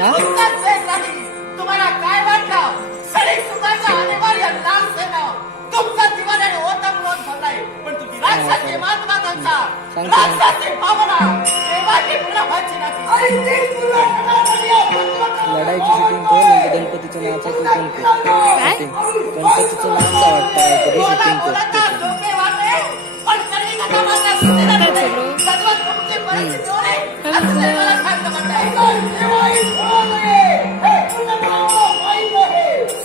तुमचाच वेग नाही. तुम्हाला काय वाटलं? सरी सुखाचा अनिवार्य लाल सेना तुमचा दिवाण्याने ओतंबून ठेवलाय. पण तुझी राक्षसी महात्माचा राक्षसी भावना देवाची पूर्ण व्हायची नाही. लढाईची शूटिंग कर म्हणजे गणपतीच्या नावाचा तू पण कर शूटिंग. गणपतीचं नावाचा वाटतं काहीतरी शूटिंग कर. डोके वाटे पण कधी कथा मात्र सुचेना नाही. सद्वत तुमची परिस्थिती होणे असं मला सांगतं म्हणताय.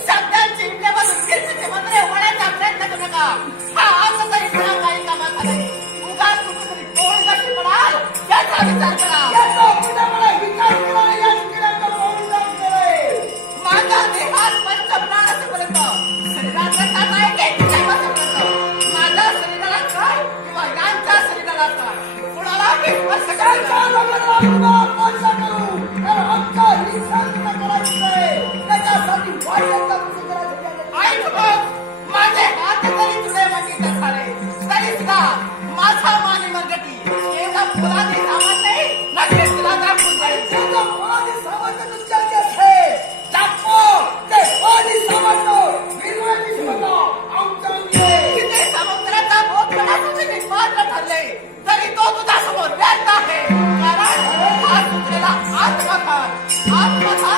शब्दांची इमल्यामधून कीर्तीचे मंत्रे होण्याचा प्रयत्न करू नका. हा असं तरी पुन्हा काही कामात आला नाही. उगाच कुठेतरी तोड कशी पडाल याचा विचार करा. माझा देहात पंचप्राण असेपर्यंत शरीरात रक्तात आहे की जैवासेपर्यंत माझ्या शरीराला काय किंवा यांच्या शरीराला काय कुणाला मी स्पर्श ऐक बघ, माझे हात जरी तुझे मंडीत झाले तरी सुद्धा माझा मानी मंगटी एवढा फुलाने सामान नाही. नक्कीच तुला दाखवून जाईल. किती समुद्राचा बोध करण्यासाठी मी पात्र ठरले तरी तो तुझ्या समोर व्यर्थ आहे. कारण हा सुचलेला आत्मघात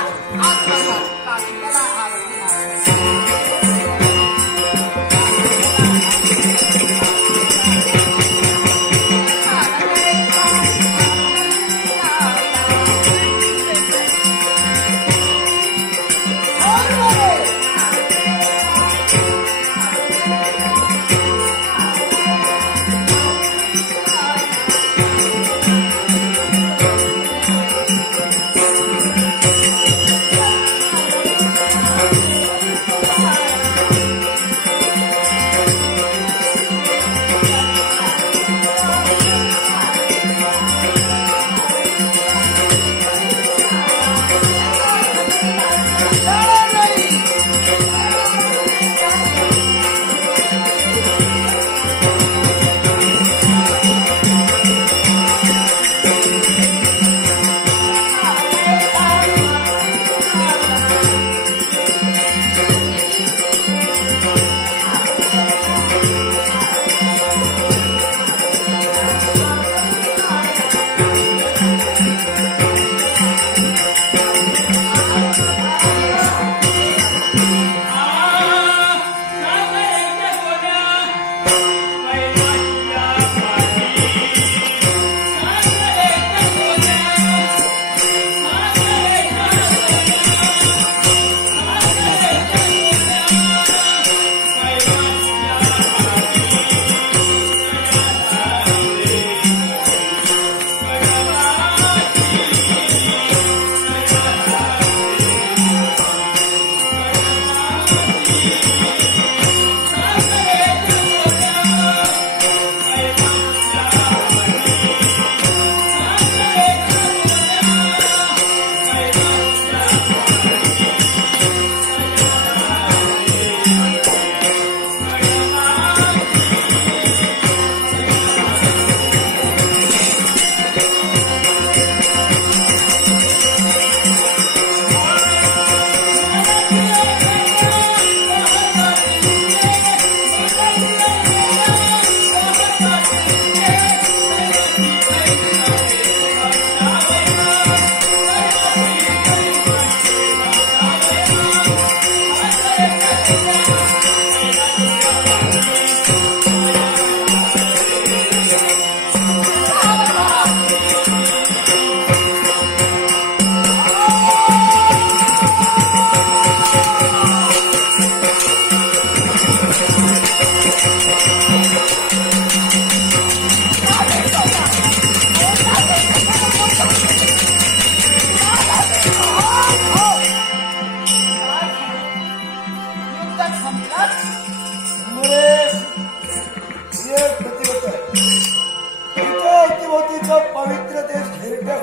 काशीला पवित्रतेस घेरट्या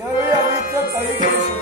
यावेळी आम्ही काही करू शकतो.